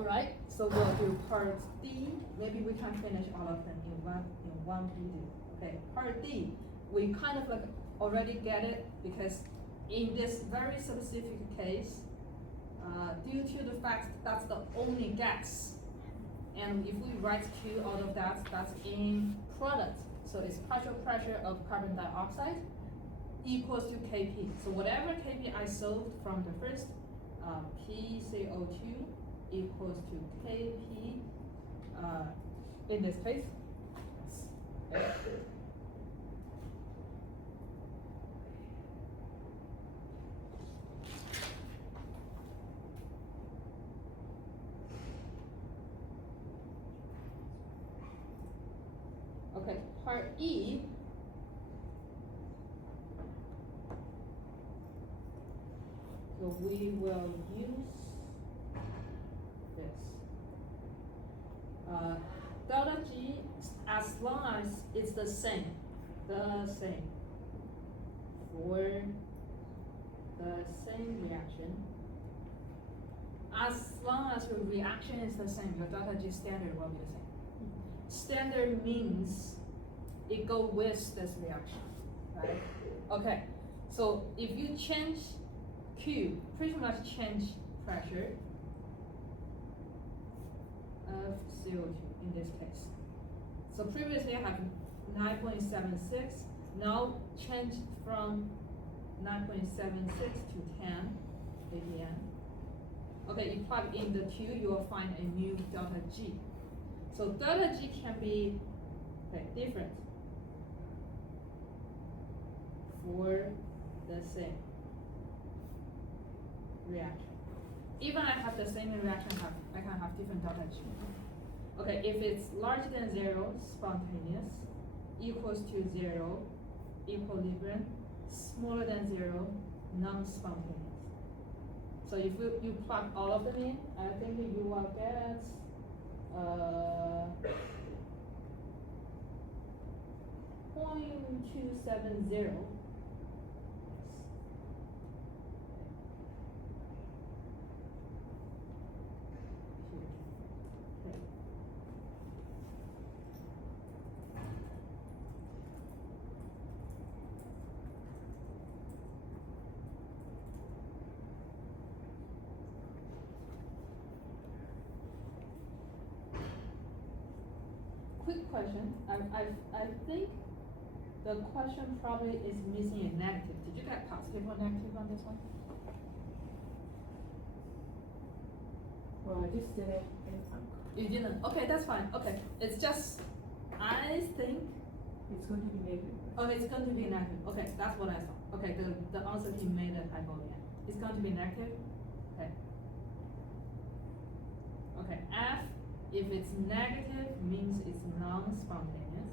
All right, so we'll do part D. Maybe we can finish all of them in one video. Okay, part D, we kind of like already get it because in this very specific case, due to the fact that's the only gas, and if we write Q out of that, that's in product. So it's partial pressure of carbon dioxide equals to Kp. So whatever Kp I solved from the first, PCO2 equals to Kp, in this case. Okay. Okay, part E. So we will use this. Delta G, as long as it's the same for the same reaction. As long as your reaction is the same, your delta G standard will be the same. Standard means it goes with this reaction, right? Okay, so if you change Q, pretty much change pressure of CO2 in this case. So previously I have 9.76, now change from 9.76 to 10 APM. Okay, you plug in the Q, you will find a new delta G. So delta G can be different for the same reaction. Even I have the same reaction, I can have different delta G. Okay, if it's larger than 0, spontaneous, equals to 0, equilibrium, smaller than 0, non-spontaneous. So if you plug all of them in, I think you will get 0.270. Quick question. I think the question probably is missing a negative. Did you get positive or negative on this one? Well, I just did it in You didn't. Okay, that's fine. Okay, it's just I think. It's going to be negative. Oh, it's going to be negative. Okay, that's what I saw. Okay, the answer he made a typo again. It's going to be negative. Okay. Okay, F. If it's negative, means it's non-spontaneous.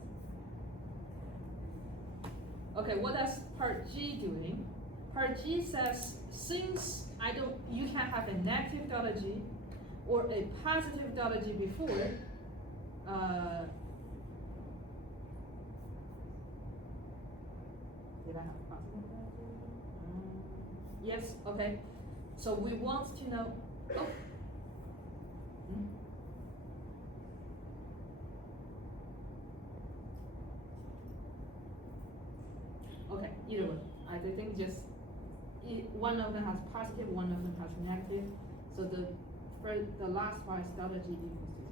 Okay, what does part G doing? Part G says, since you can have a negative delta G or a positive delta G before, did I have positive delta G? Yes, okay. So we want to know, Okay, either way. I think just one of them has positive, one of them has negative. So the last part is delta G equals to 0.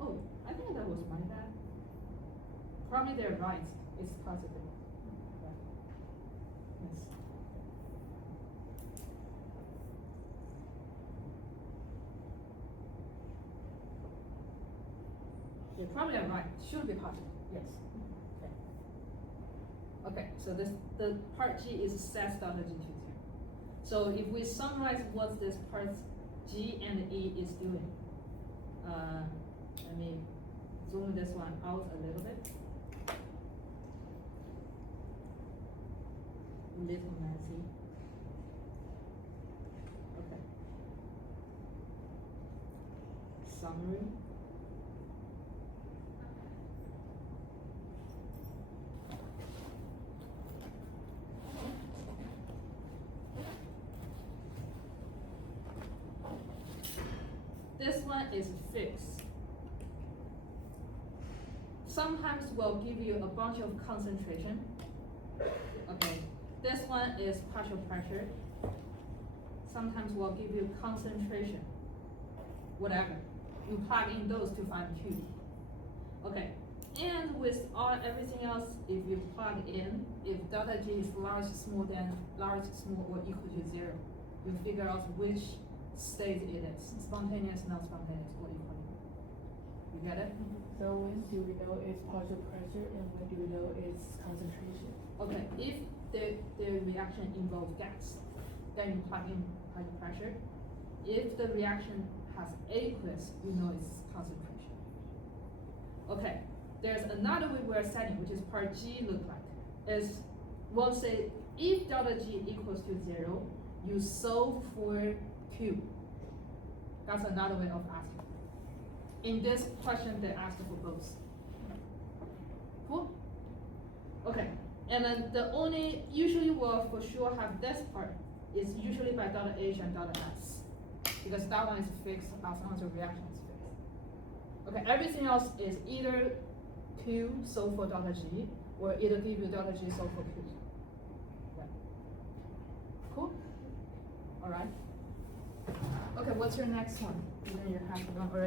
Oh, I think that was my bad. Probably they're right. It's positive. Yeah. Yes. You're probably right. Should be positive. Yes. Okay, so the part G is sets delta G to 0. So if we summarize what this part G and E is doing, let me zoom this one out a little bit. Little messy. Okay. Summary. This one one is fixed. Sometimes we'll give you a bunch of concentration. Okay, this one is partial pressure. Sometimes we'll give you concentration. Whatever. You plug in those to find Q. Okay, and with everything else, if you plug in, if delta G is large, small, then large, small, or equal to 0, you figure out which state it is, spontaneous, non-spontaneous, or equilibrium. You get it? So when do we know it's partial pressure and when do we know it's concentration? Okay, if the reaction involves gas, then you plug in partial pressure. If the reaction has aqueous, you know it's concentration. Okay, there's another way we're setting, which is part G look like. Is we'll say if delta G equals to 0, you solve for Q. That's another way of asking. In this question, they asked for both. Cool? Okay, and then the only, usually we'll for sure have this part, is usually by delta H and delta S. Because that one is fixed as long as the reaction is fixed. Okay, everything else is either Q solve for delta G, or either give you delta G solve for Q. Yeah. Cool? Alright. Okay, what's your next one? Then you have one already.